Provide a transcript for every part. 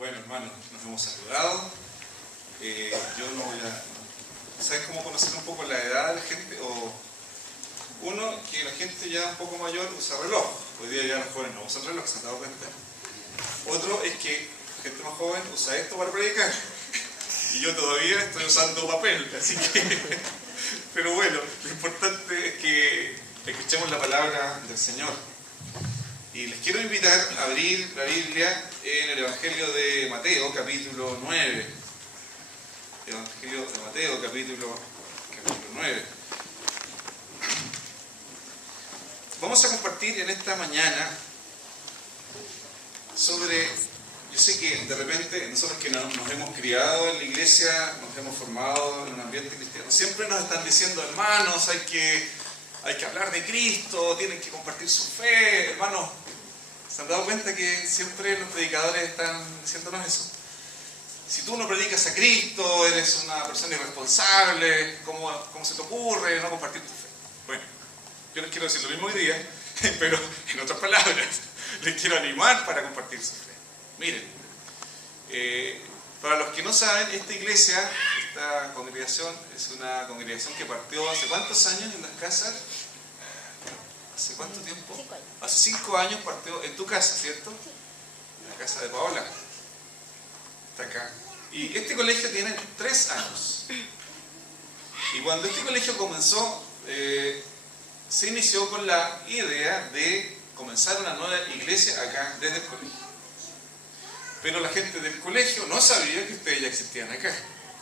Bueno, hermanos, nos hemos saludado. Yo no voy a... ¿Sabes cómo conocer un poco la edad de la gente? Uno, que la gente ya un poco mayor usa reloj. Hoy día ya los jóvenes no usan reloj, se han dado cuenta. Otro es que la gente más joven usa esto para predicar. Y yo todavía estoy usando papel, así que... Pero bueno, lo importante es que escuchemos la palabra del Señor. Y les quiero invitar a abrir la Biblia en el Evangelio de Mateo, capítulo 9. Evangelio de Mateo, capítulo 9. Vamos a compartir en esta mañana sobre... Yo sé que de repente nosotros que nos hemos criado en la iglesia, nos hemos formado en un ambiente cristiano, siempre nos están diciendo, hermanos, hay que hablar de Cristo, tienen que compartir su fe. Hermanos, ¿se han dado cuenta que siempre los predicadores están diciéndonos eso? Si tú no predicas a Cristo, eres una persona irresponsable, ¿cómo se te ocurre no compartir tu fe? Bueno, yo les quiero decir lo mismo hoy día, pero en otras palabras, les quiero animar para compartir su fe. Miren, para los que no saben, esta iglesia, esta congregación, es una congregación que partió hace ¿cuántos años en las casas? ¿Hace cuánto tiempo? 5 años. Hace 5 años partió en tu casa, ¿cierto? En la casa de Paola. Está acá. Y este colegio tiene 3 años. Y cuando este colegio comenzó, se inició con la idea de comenzar una nueva iglesia acá desde el colegio. Pero la gente del colegio no sabía que ustedes ya existían acá.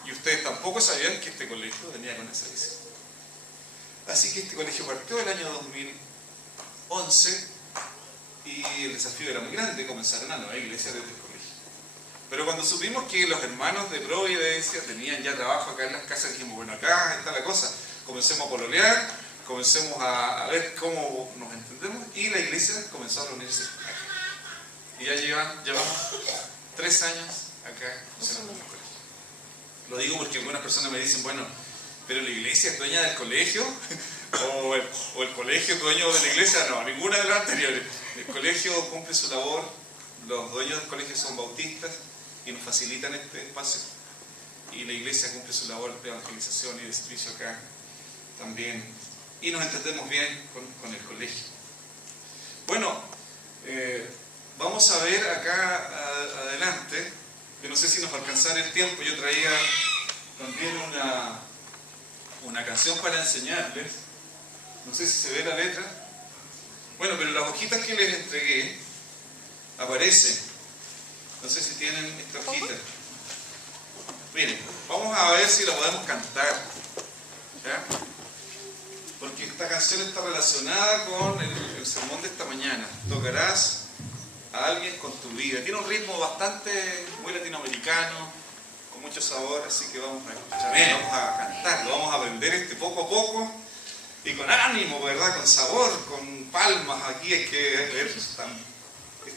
Y ustedes tampoco sabían que este colegio venía con esa visión. Así que este colegio partió el año 2011 y el desafío era muy grande, comenzar una nueva iglesia desde el colegio. Pero cuando supimos que los hermanos de Providencia tenían ya trabajo acá en las casas, dijimos, bueno, acá está la cosa, comencemos a pololear, comencemos a ver cómo nos entendemos, y la iglesia comenzó a reunirse acá. Y ya llevamos 3 años acá funcionando en el colegio. Lo digo porque algunas personas me dicen, bueno, pero la iglesia es dueña del colegio, o el colegio es dueño de la iglesia. No, ninguna de las anteriores. El colegio cumple su labor, los dueños del colegio son bautistas y nos facilitan este espacio, y la iglesia cumple su labor de evangelización y de servicio acá también, y nos entendemos bien con el colegio. Bueno, vamos a ver acá adelante, que no sé si nos alcanzará el tiempo. Yo traía también una canción para enseñarles. No sé si se ve la letra. Bueno, pero las hojitas que les entregué aparecen. No sé si tienen esta hojita. Miren, vamos a ver si la podemos cantar, ¿ya? Porque esta canción está relacionada con el sermón de esta mañana. Tocarás a alguien con tu vida. Tiene un ritmo bastante muy latinoamericano, con mucho sabor, así que vamos a escuchar, vamos a cantarlo, vamos a aprender poco a poco y con ánimo, ¿verdad? Con sabor, con palmas. Aquí hay que ver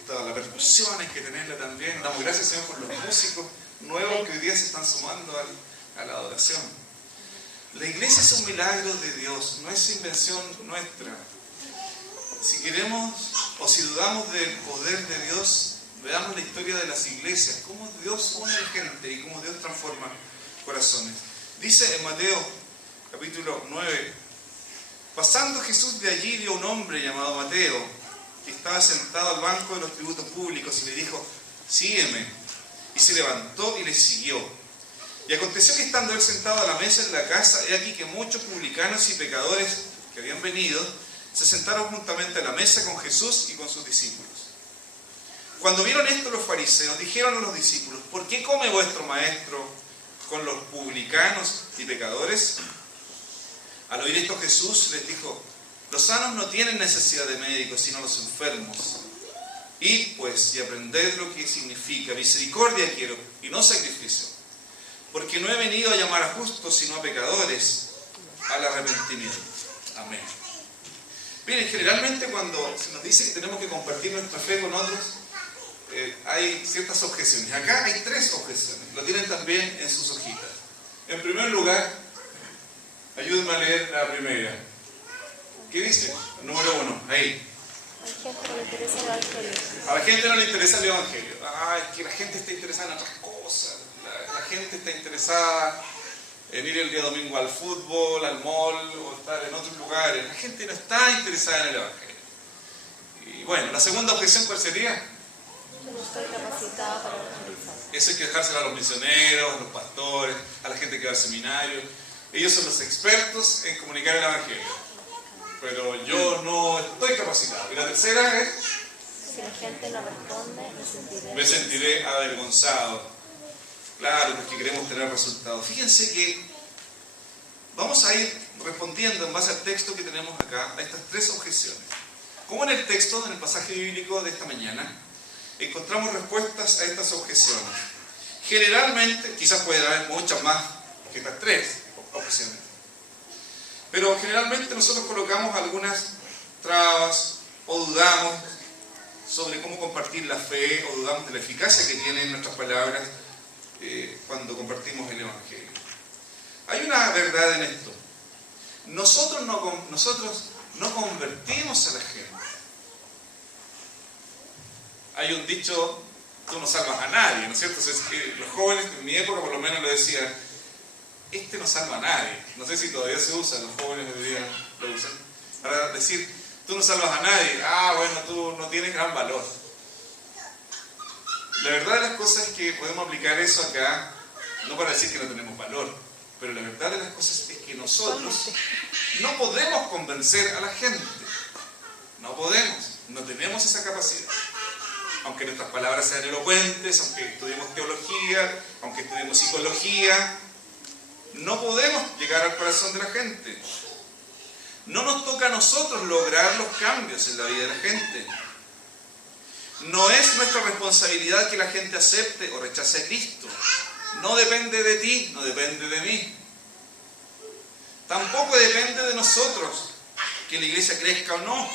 la percusión, hay que tenerla también. Damos gracias, Señor, por los músicos nuevos que hoy día se están sumando a la adoración. La iglesia es un milagro de Dios, no es invención nuestra. Si queremos o si dudamos del poder de Dios, veamos la historia de las iglesias, cómo Dios une gente y cómo Dios transforma corazones. Dice en Mateo capítulo 9, pasando Jesús de allí vio un hombre llamado Mateo, que estaba sentado al banco de los tributos públicos, y le dijo, sígueme. Y se levantó y le siguió. Y aconteció que estando él sentado a la mesa en la casa, he aquí que muchos publicanos y pecadores que habían venido se sentaron juntamente a la mesa con Jesús y con sus discípulos. Cuando vieron esto los fariseos, dijeron a los discípulos, ¿por qué come vuestro maestro con los publicanos y pecadores? Al oír esto Jesús les dijo, los sanos no tienen necesidad de médicos, sino los enfermos. Id pues y aprended lo que significa, misericordia quiero y no sacrificio, porque no he venido a llamar a justos, sino a pecadores al arrepentimiento. Amén. Miren, generalmente cuando se nos dice que tenemos que compartir nuestra fe con otros, hay ciertas objeciones. Acá hay 3 objeciones, lo tienen también en sus hojitas. En primer lugar, ayúdenme a leer la primera. ¿Qué dice? Número 1, ahí. A la gente no le interesa el Evangelio. Es que la gente está interesada en otras cosas. La gente está interesada en ir el día domingo al fútbol, al mall o estar en otros lugares. La gente no está interesada en el Evangelio. Y bueno, la segunda objeción, ¿cuál sería? Yo no estoy capacitada para evangelizar. Eso hay que dejárselo a los misioneros, a los pastores, a la gente que va al seminario. Ellos son los expertos en comunicar el Evangelio. Pero yo no estoy capacitado. Y la tercera es: si la gente no responde, me sentiré avergonzado. Claro, porque queremos tener resultados. Fíjense que vamos a ir respondiendo en base al texto que tenemos acá a estas tres objeciones. Como en el texto, en el pasaje bíblico de esta mañana, encontramos respuestas a estas objeciones. Generalmente, quizás puede haber muchas más que estas tres objeciones, pero generalmente nosotros colocamos algunas trabas o dudamos sobre cómo compartir la fe o dudamos de la eficacia que tienen nuestras palabras cuando compartimos el Evangelio. Hay una verdad en esto. Nosotros no convertimos a la gente. Hay un dicho: tú no salvas a nadie, ¿no es cierto? Es que los jóvenes en mi época por lo menos lo decían: este no salva a nadie. No sé si todavía se usa, los jóvenes hoy día lo usan para decir: tú no salvas a nadie. Bueno, tú no tienes gran valor. La verdad de las cosas es que podemos aplicar eso acá, no para decir que no tenemos valor, pero la verdad de las cosas es que nosotros no podemos convencer a la gente. No podemos, no tenemos esa capacidad. Aunque nuestras palabras sean elocuentes, aunque estudiemos teología, aunque estudiemos psicología, no podemos llegar al corazón de la gente. No nos toca a nosotros lograr los cambios en la vida de la gente. No es nuestra responsabilidad que la gente acepte o rechace a Cristo. No depende de ti, no depende de mí. Tampoco depende de nosotros que la iglesia crezca o no.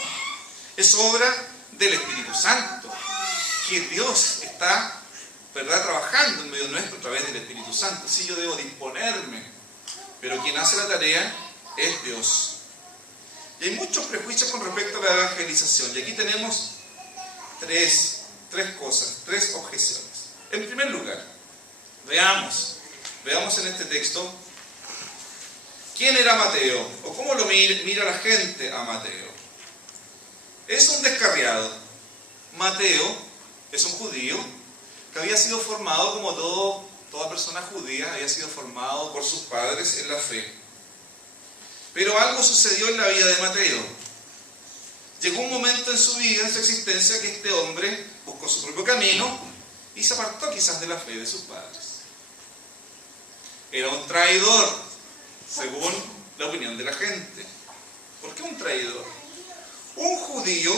Es obra del Espíritu Santo, que Dios está, ¿verdad?, trabajando en medio nuestro a través del Espíritu Santo. Sí, yo debo disponerme, pero quien hace la tarea es Dios. Y hay muchos prejuicios con respecto a la evangelización. Y aquí tenemos tres cosas, tres objeciones. En primer lugar, veamos en este texto quién era Mateo, o cómo lo mira la gente a Mateo. Es un descarriado. Mateo es un judío que había sido formado, como toda persona judía, había sido formado por sus padres en la fe. Pero algo sucedió en la vida de Mateo. Llegó un momento en su vida, en su existencia, que este hombre buscó su propio camino y se apartó quizás de la fe de sus padres. Era un traidor, según la opinión de la gente. ¿Por qué un traidor? Un judío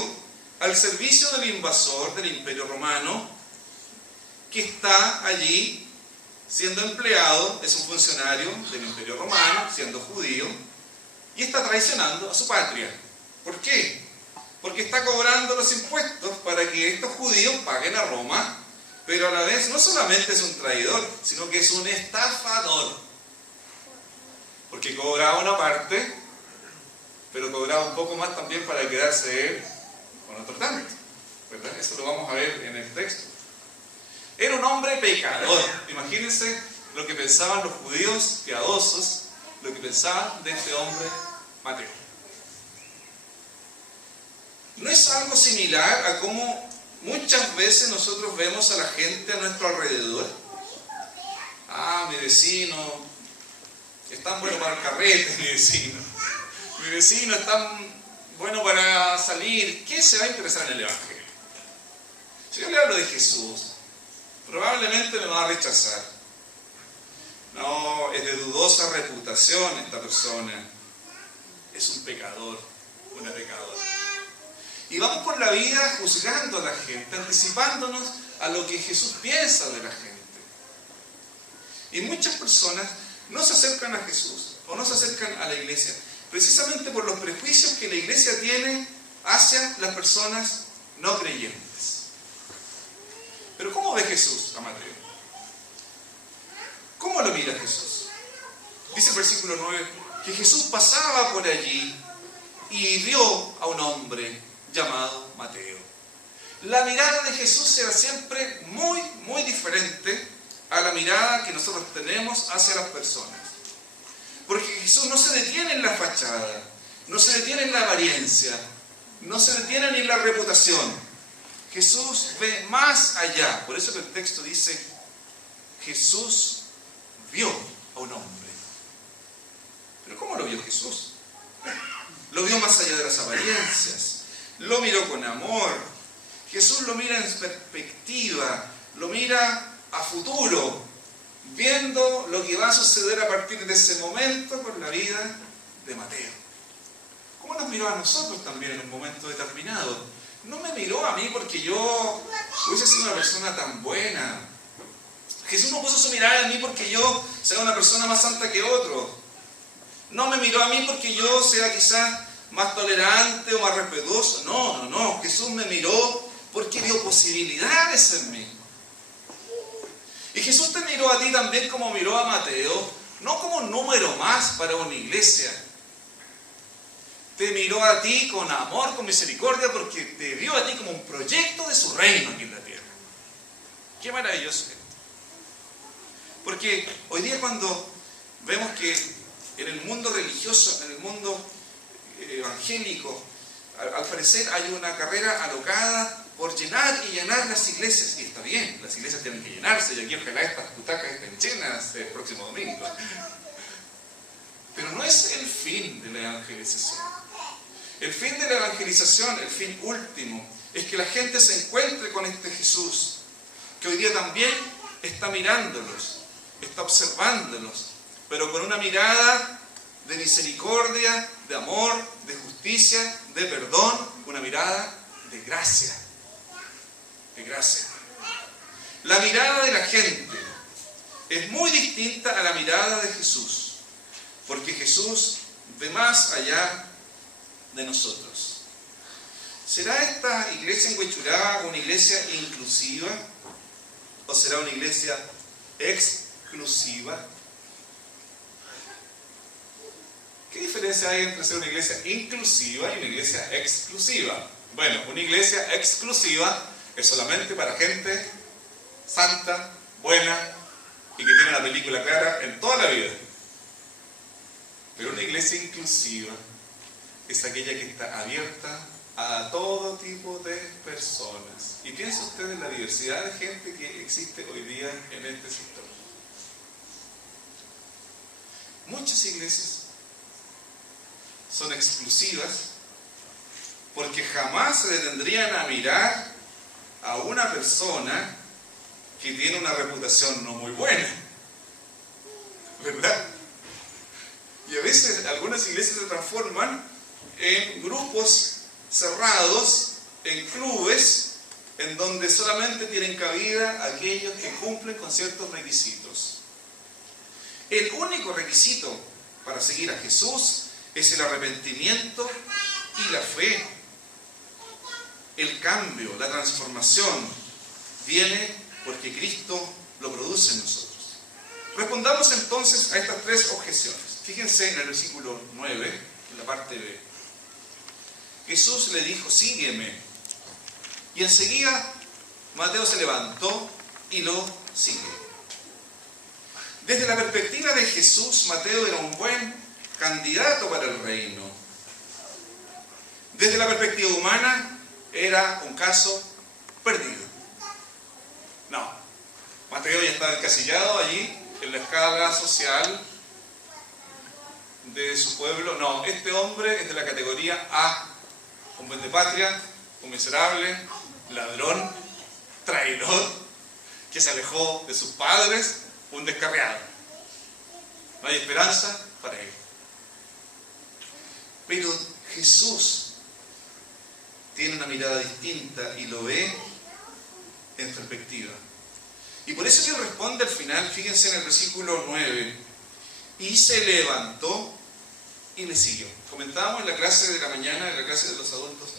al servicio del invasor del Imperio Romano, que está allí siendo empleado, es un funcionario del Imperio Romano, siendo judío, y está traicionando a su patria. ¿Por qué? Porque está cobrando los impuestos para que estos judíos paguen a Roma, pero a la vez no solamente es un traidor, sino que es un estafador. Porque cobraba una parte, pero cobraba un poco más también para quedarse él con otro tanto, ¿verdad? Eso lo vamos a ver en el texto. Era un hombre pecador. Imagínense lo que pensaban los judíos piadosos, lo que pensaban de este hombre Mateo. ¿No es algo similar a cómo muchas veces nosotros vemos a la gente a nuestro alrededor? Mi vecino es tan bueno para el carrete, mi vecino. Mi vecino es tan bueno para salir. ¿Qué se va a interesar en el Evangelio? Si yo le hablo de Jesús, probablemente me va a rechazar. No, es de dudosa reputación esta persona. Es un pecador, una pecadora. Y vamos por la vida juzgando a la gente, anticipándonos a lo que Jesús piensa de la gente. Y muchas personas no se acercan a Jesús o no se acercan a la iglesia precisamente por los prejuicios que la iglesia tiene hacia las personas no creyentes. Pero ¿cómo ve Jesús a Mateo? ¿Cómo lo mira Jesús? Dice el versículo 9 que Jesús pasaba por allí y vio a un hombre llamado Mateo. La mirada de Jesús era siempre muy, muy diferente a la mirada que nosotros tenemos hacia las personas. Porque Jesús no se detiene en la fachada, no se detiene en la apariencia, no se detiene ni en la reputación. Jesús ve más allá. Por eso que el texto dice, Jesús vio a un hombre. ¿Pero cómo lo vio Jesús? Lo vio más allá de las apariencias, lo miró con amor. Jesús lo mira en perspectiva, lo mira a futuro, viendo lo que va a suceder a partir de ese momento con la vida de Mateo. ¿Cómo nos miró a nosotros también en un momento determinado? No me miró a mí porque yo hubiese sido una persona tan buena. Jesús no puso su mirada en mí porque yo sea una persona más santa que otro. No me miró a mí porque yo sea quizás más tolerante o más respetuoso. No. Jesús me miró porque vio posibilidades en mí. Y Jesús te miró a ti también como miró a Mateo, no como un número más para una iglesia. Te miró a ti con amor, con misericordia, porque te vio a ti como un proyecto de su reino aquí en la tierra. Qué maravilloso. Porque hoy día cuando vemos que en el mundo religioso, en el mundo evangélico, al parecer hay una carrera alocada por llenar y llenar las iglesias. Y está bien, las iglesias tienen que llenarse, y aquí ojalá estas butacas estén llenas el próximo domingo. Pero no es el fin de la evangelización. El fin de la evangelización, el fin último, es que la gente se encuentre con este Jesús, que hoy día también está mirándolos, está observándolos, pero con una mirada de misericordia, de amor, de justicia, de perdón, una mirada de gracia. De gracia. La mirada de la gente es muy distinta a la mirada de Jesús, porque Jesús ve más allá de nosotros. ¿Será esta iglesia en Huechuraba una iglesia inclusiva o será una iglesia exclusiva? ¿Qué diferencia hay entre ser una iglesia inclusiva y una iglesia exclusiva? Bueno, una iglesia exclusiva es solamente para gente santa, buena y que tiene la película clara en toda la vida. Pero una iglesia inclusiva es aquella que está abierta a todo tipo de personas. Y piensa usted en la diversidad de gente que existe hoy día en este sector. Muchas iglesias son exclusivas porque jamás se detendrían a mirar a una persona que tiene una reputación no muy buena, ¿verdad? Y a veces algunas iglesias se transforman en grupos cerrados, en clubes, en donde solamente tienen cabida aquellos que cumplen con ciertos requisitos. El único requisito para seguir a Jesús es el arrepentimiento y la fe. El cambio, la transformación viene porque Cristo lo produce en nosotros. Respondamos entonces a estas tres objeciones. Fíjense en el versículo 9, en la parte B. Jesús le dijo, sígueme. Y enseguida Mateo se levantó y lo siguió. Desde la perspectiva de Jesús, Mateo era un buen candidato para el reino. Desde la perspectiva humana, era un caso perdido. No, Mateo ya estaba encasillado allí en la escala social de su pueblo. No, este hombre es de la categoría A, un vendepatria, un miserable, ladrón, traidor, que se alejó de sus padres, un descarriado. No hay esperanza para él. Pero Jesús tiene una mirada distinta y lo ve en perspectiva. Y por eso que responde al final, fíjense en el versículo 9, y se levantó y le siguió. Comentábamos en la clase de la mañana, en la clase de los adultos,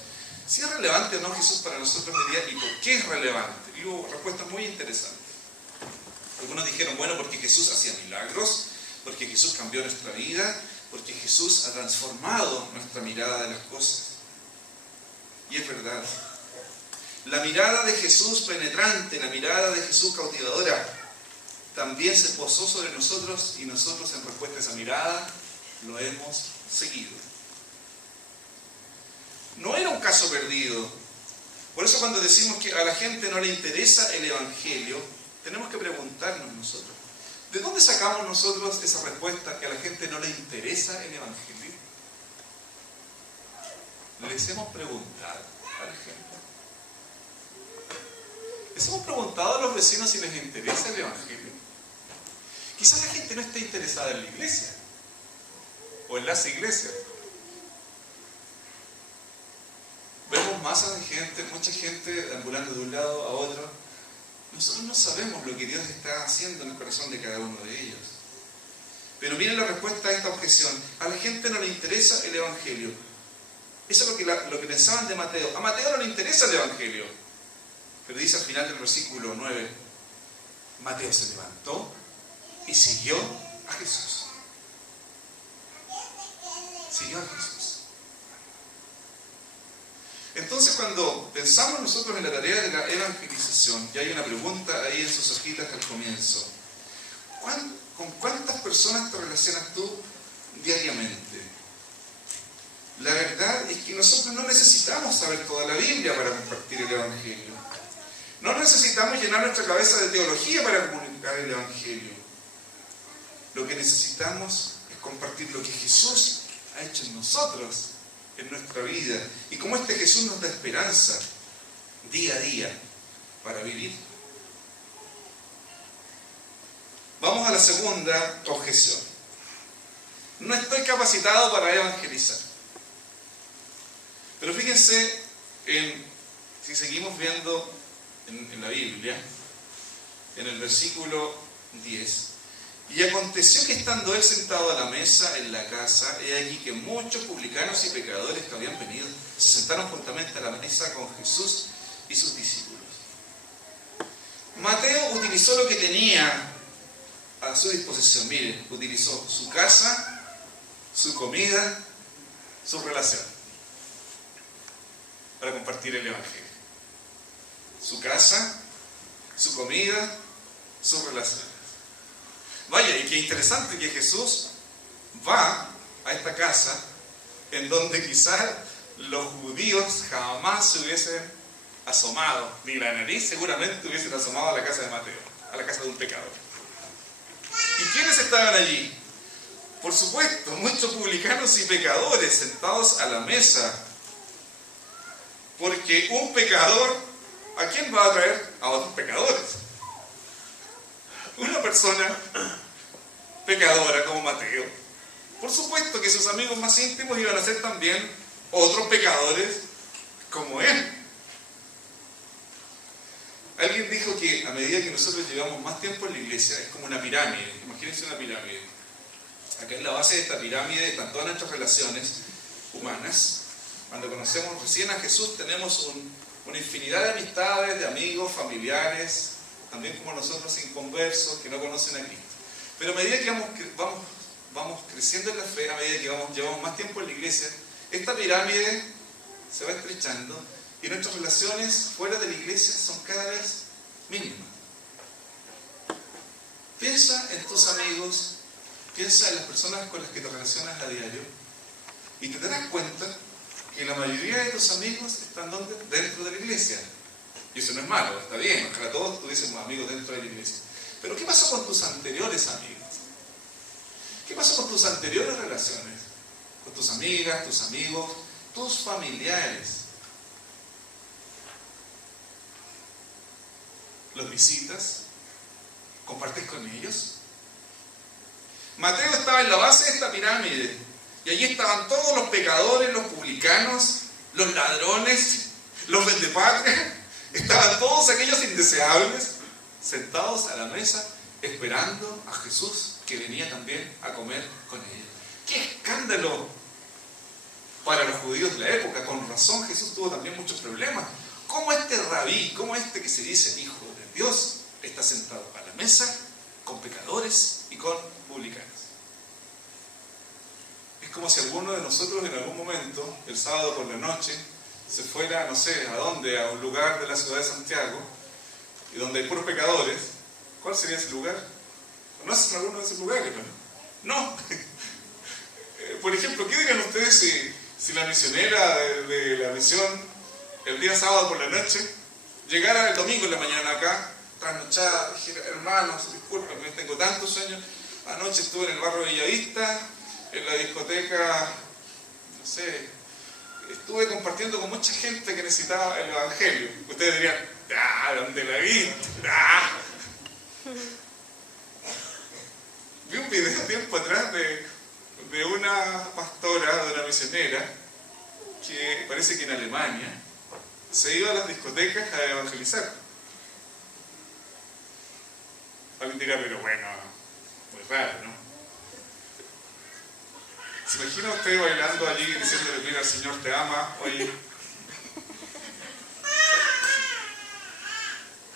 si es relevante o no Jesús para nosotros hoy día y por qué es relevante. Y hubo respuestas muy interesantes. Algunos dijeron, bueno, porque Jesús hacía milagros, porque Jesús cambió nuestra vida, porque Jesús ha transformado nuestra mirada de las cosas. Y es verdad. La mirada de Jesús penetrante, la mirada de Jesús cautivadora, también se posó sobre nosotros y nosotros en respuesta a esa mirada lo hemos seguido. No era un caso perdido. Por eso cuando decimos que a la gente no le interesa el Evangelio, tenemos que preguntarnos nosotros, ¿de dónde sacamos nosotros esa respuesta que a la gente no le interesa el Evangelio? ¿Les hemos preguntado a la gente? ¿Les hemos preguntado a los vecinos si les interesa el Evangelio? Quizás la gente no esté interesada en la iglesia o en las iglesias. Vemos masas de gente, mucha gente ambulando de un lado a otro. Nosotros no sabemos lo que Dios está haciendo en el corazón de cada uno de ellos. Pero miren la respuesta a esta objeción. A la gente no le interesa el Evangelio. Eso es lo que pensaban de Mateo. A Mateo no le interesa el Evangelio. Pero dice al final del versículo 9, Mateo se levantó y siguió a Jesús. Siguió a Jesús. Entonces, cuando pensamos nosotros en la tarea de la evangelización, y hay una pregunta ahí en sus hojitas al comienzo, ¿con cuántas personas te relacionas tú diariamente? La verdad es que nosotros no necesitamos saber toda la Biblia para compartir el Evangelio. No necesitamos llenar nuestra cabeza de teología para comunicar el Evangelio. Lo que necesitamos es compartir lo que Jesús ha hecho en nosotros, en nuestra vida, y cómo este Jesús nos da esperanza día a día para vivir. Vamos a la segunda objeción. No estoy capacitado para evangelizar. Pero fíjense si seguimos viendo en la Biblia, en el versículo 10. Y aconteció que estando él sentado a la mesa en la casa, he aquí que muchos publicanos y pecadores que habían venido se sentaron juntamente a la mesa con Jesús y sus discípulos. Mateo utilizó lo que tenía a su disposición. Miren, utilizó su casa, su comida, su relación para compartir el Evangelio. Su casa, su comida, su relación. Vaya, y qué interesante que Jesús va a esta casa en donde quizás los judíos jamás se hubiesen asomado, ni la nariz seguramente hubiesen asomado a la casa de Mateo, a la casa de un pecador. ¿Y quiénes estaban allí? Por supuesto, muchos publicanos y pecadores sentados a la mesa. Porque un pecador, ¿a quién va a traer? A otros pecadores. Una persona pecadora como Mateo, por supuesto que sus amigos más íntimos iban a ser también otros pecadores como él. Alguien dijo que a medida que nosotros llevamos más tiempo en la iglesia, es como una pirámide. Imagínense una pirámide. Acá en la base de esta pirámide están todas nuestras relaciones humanas. Cuando conocemos recién a Jesús tenemos una infinidad de amistades, de amigos, familiares, también como nosotros inconversos que no conocen a Cristo. Pero a medida que vamos creciendo en la fe, a medida que llevamos más tiempo en la iglesia, esta pirámide se va estrechando y nuestras relaciones fuera de la iglesia son cada vez mínimas. Piensa en tus amigos, piensa en las personas con las que te relacionas a diario y te darás cuenta que la mayoría de tus amigos están ¿dónde? Dentro de la iglesia. Y eso no es malo, está bien, ojalá todos tuviésemos amigos dentro de la iglesia. Pero ¿qué pasó con tus anteriores amigos? ¿Qué pasó con tus anteriores relaciones? Con tus amigas, tus amigos, tus familiares. ¿Los visitas? ¿Compartes con ellos? Mateo estaba en la base de esta pirámide y allí estaban todos los pecadores, los publicanos, los ladrones, los vendepatrias. Estaban todos aquellos indeseables sentados a la mesa esperando a Jesús que venía también a comer con ellos. ¡Qué escándalo para los judíos de la época! Con razón Jesús tuvo también muchos problemas. ¿Cómo este rabí, cómo este que se dice hijo de Dios está sentado a la mesa con pecadores y con publicanos? Es como si alguno de nosotros en algún momento, el sábado por la noche, se fuera, no sé, ¿a dónde? A un lugar de la ciudad de Santiago, y donde hay puros pecadores, ¿cuál sería ese lugar? ¿Conocen alguno de esos lugares? No. Por ejemplo, ¿qué dirían ustedes si la misionera de la misión, el día sábado por la noche, llegara el domingo en la mañana acá, trasnochada, dijera, hermanos, discúlpenme, tengo tantos sueños, anoche estuve en el barrio Bellavista, en la discoteca, no sé, estuve compartiendo con mucha gente que necesitaba el evangelio. Ustedes dirían, ¿dónde la vi? Vi un video tiempo atrás de una pastora, de una misionera, que parece que en Alemania se iba a las discotecas a evangelizar. Alguien dirá, pero bueno, muy raro, ¿no? ¿Se imagina usted bailando allí diciéndole, mira, el Señor te ama? Oye,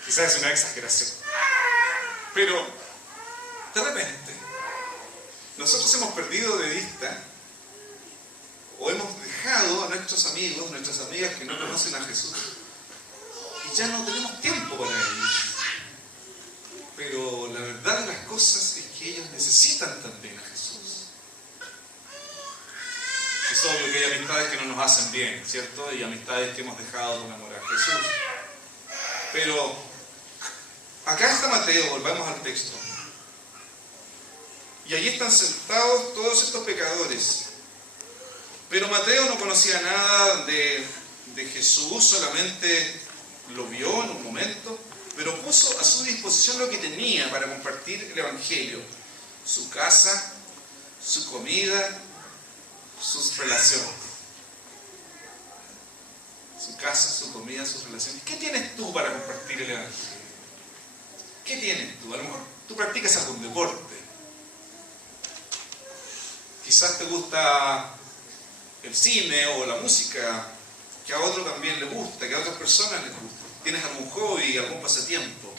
quizás es una exageración, pero de repente nosotros hemos perdido de vista o hemos dejado a nuestros amigos, nuestras amigas que no conocen a Jesús, y ya no tenemos tiempo para ellos. Pero la verdad de las cosas es que ellos necesitan también a Jesús. Es obvio que hay amistades que no nos hacen bien, ¿cierto? Y amistades que hemos dejado con amor a Jesús. Pero acá está Mateo, volvamos al texto. Y allí están sentados todos estos pecadores. Pero Mateo no conocía nada de Jesús, solamente lo vio en un momento, pero puso a su disposición lo que tenía para compartir el Evangelio: su casa, su comida, sus relaciones. Su casa, su comida, sus relaciones. ¿Qué tienes tú para compartir el Evangelio? ¿Qué tienes tú? A lo mejor tú practicas algún deporte. Quizás te gusta el cine o la música, que a otro también le gusta, que a otras personas les gusta. Tienes algún hobby, algún pasatiempo.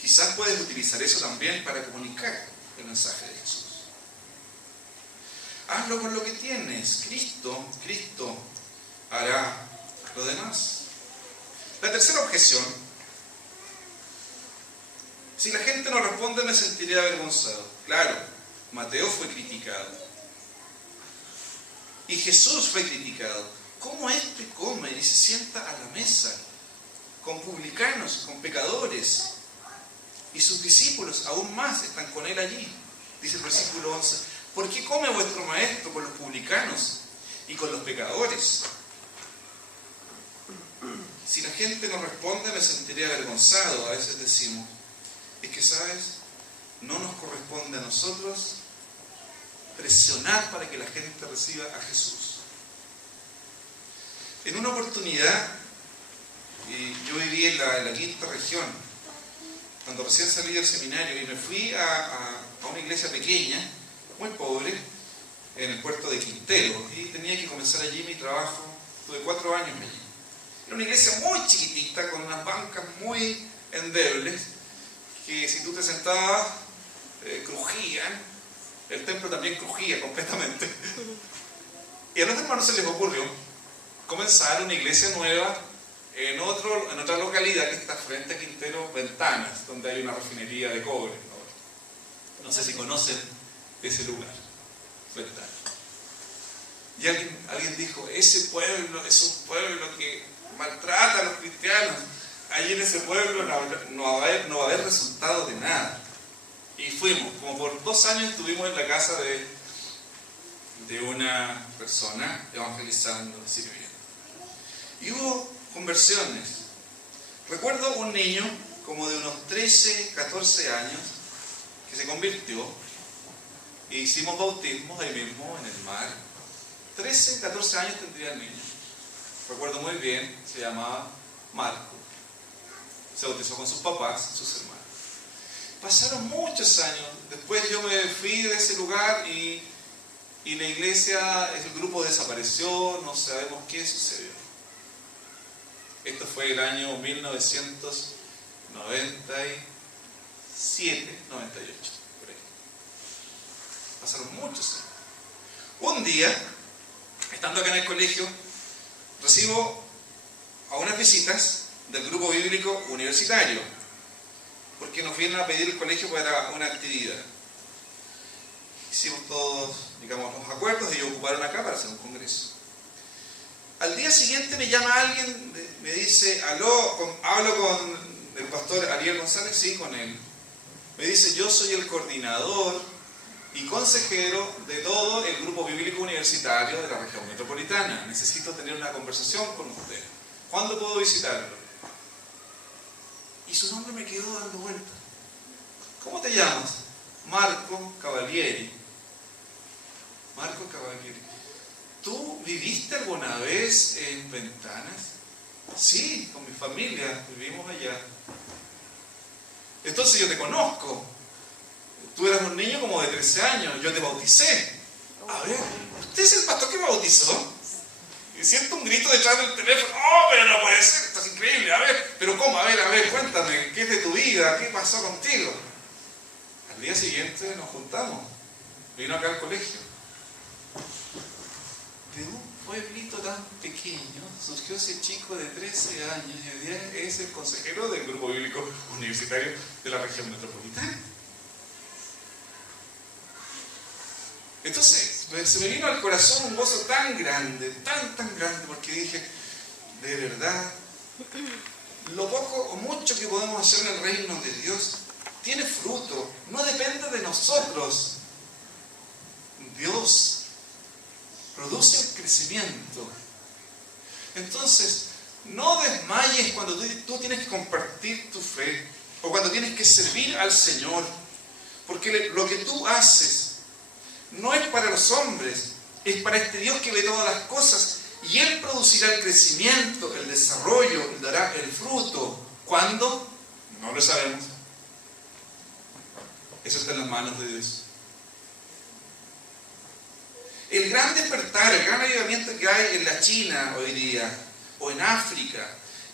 Quizás puedes utilizar eso también para comunicar el mensaje de Jesús. Hazlo con lo que tienes. Cristo hará lo demás. La tercera objeción: si la gente no responde, me sentiré avergonzado. Claro, Mateo fue criticado. Y Jesús fue criticado. ¿Cómo este come y se sienta a la mesa con publicanos, con pecadores? Y sus discípulos aún más están con él allí. Dice el versículo 11: ¿por qué come vuestro maestro con los publicanos y con los pecadores? Si la gente no responde, me sentiré avergonzado. A veces decimos, es que, ¿sabes? No nos corresponde a nosotros presionar para que la gente reciba a Jesús. En una oportunidad, yo viví en la quinta región, cuando recién salí del seminario, y me fui a una iglesia pequeña, muy pobre, en el puerto de Quintero, y tenía que comenzar allí mi trabajo. Tuve 4 años allí. Era una iglesia muy chiquitita, con unas bancas muy endebles, que si tú te sentabas, crujían. El templo también crujía completamente. Y a los hermanos se les ocurrió comenzar una iglesia nueva en otra localidad que está frente a Quintero, Ventanas, donde hay una refinería de cobre. No sé si conocen ese lugar, Ventanas. Y alguien dijo, ese pueblo es un pueblo que maltrata a los cristianos. Allí en ese pueblo no va a haber resultado de nada. Y fuimos, como por 2 años estuvimos en la casa de una persona evangelizando, sirviendo. Y hubo conversiones. Recuerdo un niño como de unos 13, 14 años que se convirtió e hicimos bautismos ahí mismo en el mar. 13, 14 años tendría el niño. Recuerdo muy bien, se llamaba Marco. Se bautizó con sus papás, sus hermanos. Pasaron muchos años. Después yo me fui de ese lugar y la iglesia, el grupo desapareció, no sabemos qué sucedió. Esto fue el año 1997, 98, por ahí. Pasaron muchos años. Un día, estando acá en el colegio, recibo a unas visitas del grupo bíblico universitario, porque nos vienen a pedir el colegio para una actividad. Hicimos todos, digamos, los acuerdos, ellos ocuparon acá para hacer un congreso. Al día siguiente me llama alguien, me dice, hablo con el pastor Ariel González, sí, con él. Me dice, yo soy el coordinador y consejero de todo el grupo bíblico universitario de la región metropolitana. Necesito tener una conversación con usted. ¿Cuándo puedo visitarlo? Y su nombre me quedó dando vueltas. ¿Cómo te llamas? Marco Cavalieri. Marco Cavalieri. ¿Tú viviste alguna vez en Ventanas? Sí, con mi familia, vivimos allá. Entonces yo te conozco. Tú eras un niño como de 13 años, yo te bauticé. A ver, ¿usted es el pastor que me bautizó? Y siento un grito detrás del teléfono. ¡Oh, pero no puede ser! Esto es increíble. A ver, ¿pero cómo? A ver, cuéntame. ¿Qué es de tu vida? ¿Qué pasó contigo? Al día siguiente nos juntamos. Vino acá al colegio. De un pueblito tan pequeño surgió ese chico de 13 años y hoy día es el consejero del grupo bíblico universitario de la región metropolitana. Entonces, se me vino al corazón un gozo tan grande, tan grande, porque dije, de verdad, lo poco o mucho que podemos hacer en el reino de Dios tiene fruto, no depende de nosotros. Dios produce el crecimiento. Entonces, no desmayes cuando tú tienes que compartir tu fe o cuando tienes que servir al Señor, porque lo que tú haces no es para los hombres, es para este Dios que ve todas las cosas y Él producirá el crecimiento, el desarrollo, Él dará el fruto. ¿Cuándo? No lo sabemos. Eso está en las manos de Dios. El gran despertar, el gran avivamiento que hay en la China hoy día, o en África,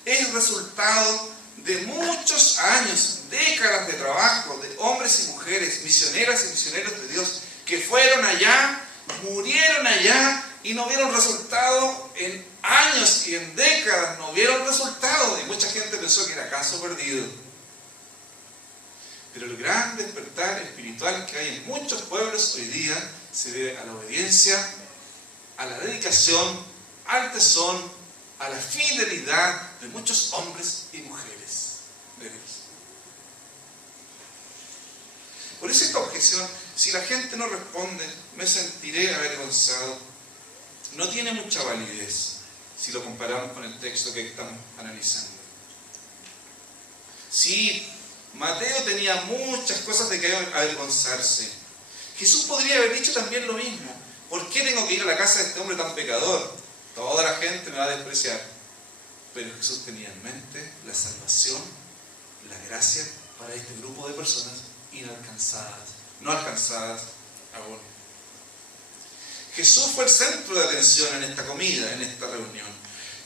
es resultado de muchos años, décadas de trabajo, de hombres y mujeres, misioneras y misioneros de Dios, que fueron allá, murieron allá y no vieron resultado en años y en décadas, no vieron resultado. Y mucha gente pensó que era caso perdido. Pero el gran despertar espiritual que hay en muchos pueblos hoy día se debe a la obediencia, a la dedicación, al tesón, a la fidelidad de muchos hombres y mujeres de Dios. Por eso esta objeción, si la gente no responde, me sentiré avergonzado, no tiene mucha validez si lo comparamos con el texto que estamos analizando. Sí, Mateo tenía muchas cosas de que avergonzarse. Jesús podría haber dicho también lo mismo. ¿Por qué tengo que ir a la casa de este hombre tan pecador? Toda la gente me va a despreciar. Pero Jesús tenía en mente la salvación, la gracia para este grupo de personas inalcanzadas, no alcanzadas aún. Jesús fue el centro de atención en esta comida, en esta reunión.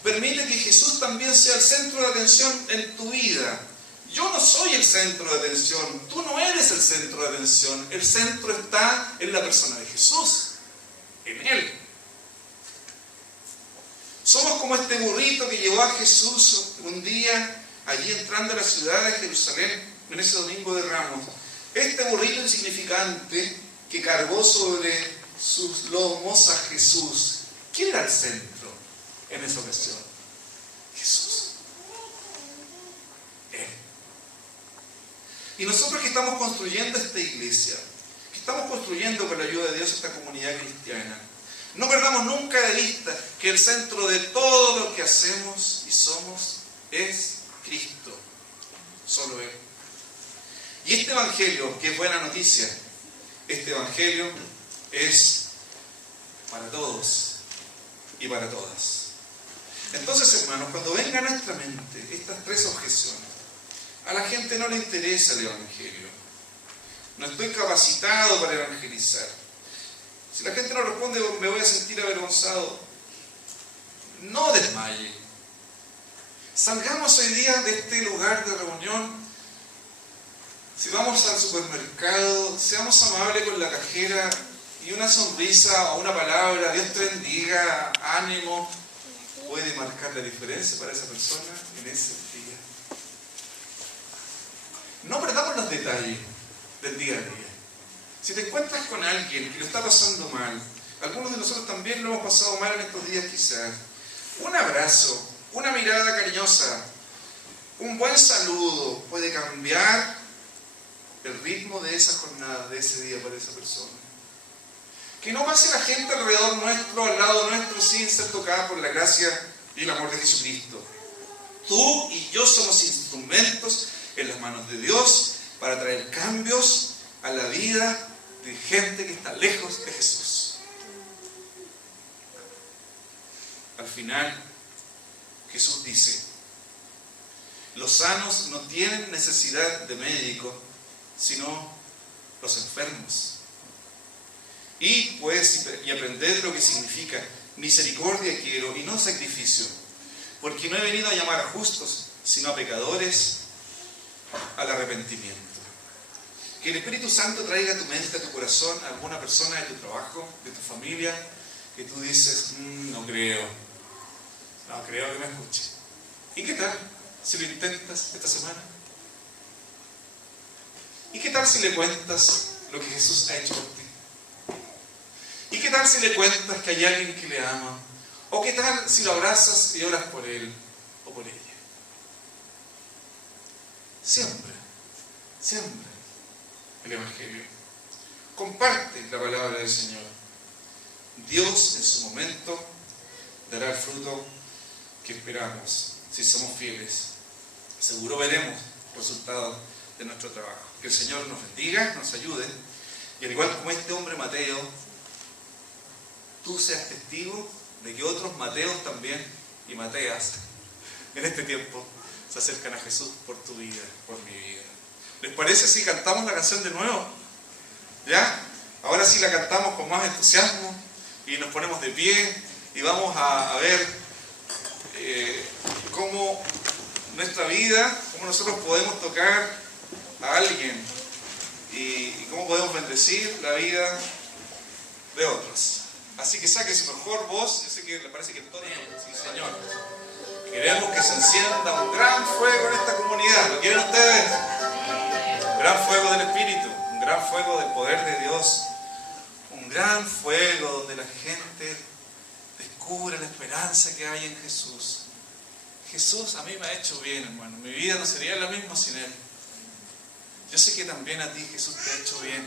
Permite que Jesús también sea el centro de atención en tu vida. Yo no soy el centro de atención, tú no eres el centro de atención. El centro está en la persona de Jesús, en Él. Somos como este burrito que llevó a Jesús un día allí entrando a la ciudad de Jerusalén en ese domingo de Ramos. Este burrito insignificante que cargó sobre sus lomos a Jesús. ¿Quién era el centro en esa ocasión? Jesús. Él. Y nosotros que estamos construyendo esta iglesia, que estamos construyendo con la ayuda de Dios esta comunidad cristiana, no perdamos nunca de vista que el centro de todo lo que hacemos y somos es Cristo. Solo Él. Y este evangelio, que es buena noticia, este evangelio es para todos y para todas. Entonces, hermanos, cuando vengan a nuestra mente estas tres objeciones, a la gente no le interesa el evangelio. No estoy capacitado para evangelizar. Si la gente no responde, me voy a sentir avergonzado. No desmaye. Salgamos hoy día de este lugar de reunión. Si vamos al supermercado, seamos amables con la cajera y una sonrisa o una palabra, Dios te bendiga, ánimo, puede marcar la diferencia para esa persona en ese día. No perdamos los detalles del día a día. Si te encuentras con alguien que lo está pasando mal, algunos de nosotros también lo hemos pasado mal en estos días quizás, un abrazo, una mirada cariñosa, un buen saludo puede cambiar el ritmo de esa jornada, de ese día para esa persona. Que no pase la gente alrededor nuestro, al lado nuestro, sin ser tocada por la gracia y el amor de Jesucristo. Tú y yo somos instrumentos en las manos de Dios para traer cambios a la vida de gente que está lejos de Jesús. Al final, Jesús dice: los sanos no tienen necesidad de médico, sino los enfermos. Y aprender lo que significa misericordia quiero y no sacrificio, porque no he venido a llamar a justos, sino a pecadores al arrepentimiento. Que el Espíritu Santo traiga a tu mente, a tu corazón, a alguna persona de tu trabajo, de tu familia, que tú dices, no creo que me escuche. ¿Y qué tal si lo intentas esta semana? ¿Y qué tal si le cuentas lo que Jesús ha hecho por ti? ¿Y qué tal si le cuentas que hay alguien que le ama? ¿O qué tal si lo abrazas y oras por él o por ella? Siempre el Evangelio. Comparte la palabra del Señor. Dios en su momento dará el fruto que esperamos. Si somos fieles, seguro veremos resultados de nuestro trabajo. Que el Señor nos bendiga, nos ayude, y al igual como este hombre Mateo, tú seas testigo de que otros Mateos también y Mateas en este tiempo se acercan a Jesús por tu vida, por mi vida. ¿Les parece si cantamos la canción de nuevo? ¿Ya? Ahora sí la cantamos con más entusiasmo y nos ponemos de pie y vamos a ver cómo nuestra vida, cómo nosotros podemos tocar a alguien y cómo podemos bendecir la vida de otros. Así que saque su mejor voz. Yo sé que le parece que todo sí, Señor. Queremos que se encienda un gran fuego en esta comunidad. ¿Lo quieren ustedes? Un gran fuego del Espíritu, un gran fuego del poder de Dios, un gran fuego donde la gente descubre la esperanza que hay en Jesús. Jesús a mí me ha hecho bien, hermano. Mi vida no sería la misma sin Él. Yo sé que también a ti Jesús te ha hecho bien.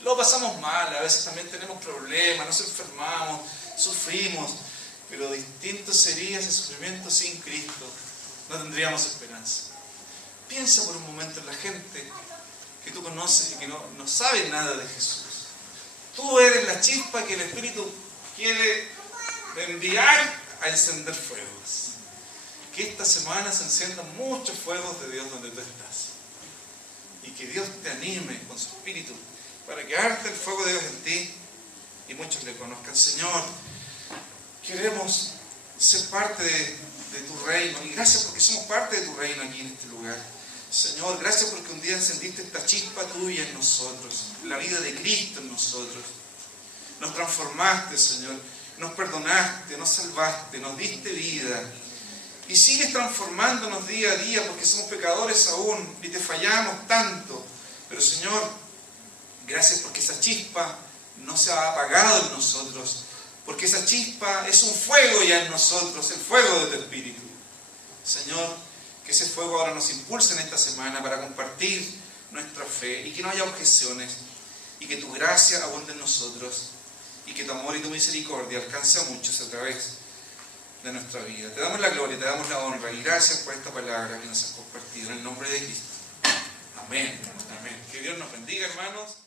Lo pasamos mal, a veces también tenemos problemas, nos enfermamos, sufrimos, pero distinto sería ese sufrimiento sin Cristo. No tendríamos esperanza. Piensa por un momento en la gente que tú conoces y que no sabe nada de Jesús. Tú eres la chispa que el Espíritu quiere enviar a encender fuegos. Que esta semana se enciendan muchos fuegos de Dios donde tú estás. Y que Dios te anime con su Espíritu para que arde el fuego de Dios en ti y muchos le conozcan. Señor, queremos ser parte de tu reino, y gracias porque somos parte de tu reino aquí en este lugar. Señor, gracias porque un día encendiste esta chispa tuya en nosotros, la vida de Cristo en nosotros. Nos transformaste, Señor, nos perdonaste, nos salvaste, nos diste vida. Y sigues transformándonos día a día porque somos pecadores aún y te fallamos tanto. Pero Señor, gracias porque esa chispa no se ha apagado en nosotros, porque esa chispa es un fuego ya en nosotros, el fuego de tu Espíritu. Señor, que ese fuego ahora nos impulse en esta semana para compartir nuestra fe y que no haya objeciones y que tu gracia abunde en nosotros y que tu amor y tu misericordia alcance a muchos a través de nuestra vida. Te damos la gloria, te damos la honra y gracias por esta palabra que nos has compartido en el nombre de Cristo. Amén. Amén. Que Dios nos bendiga, hermanos.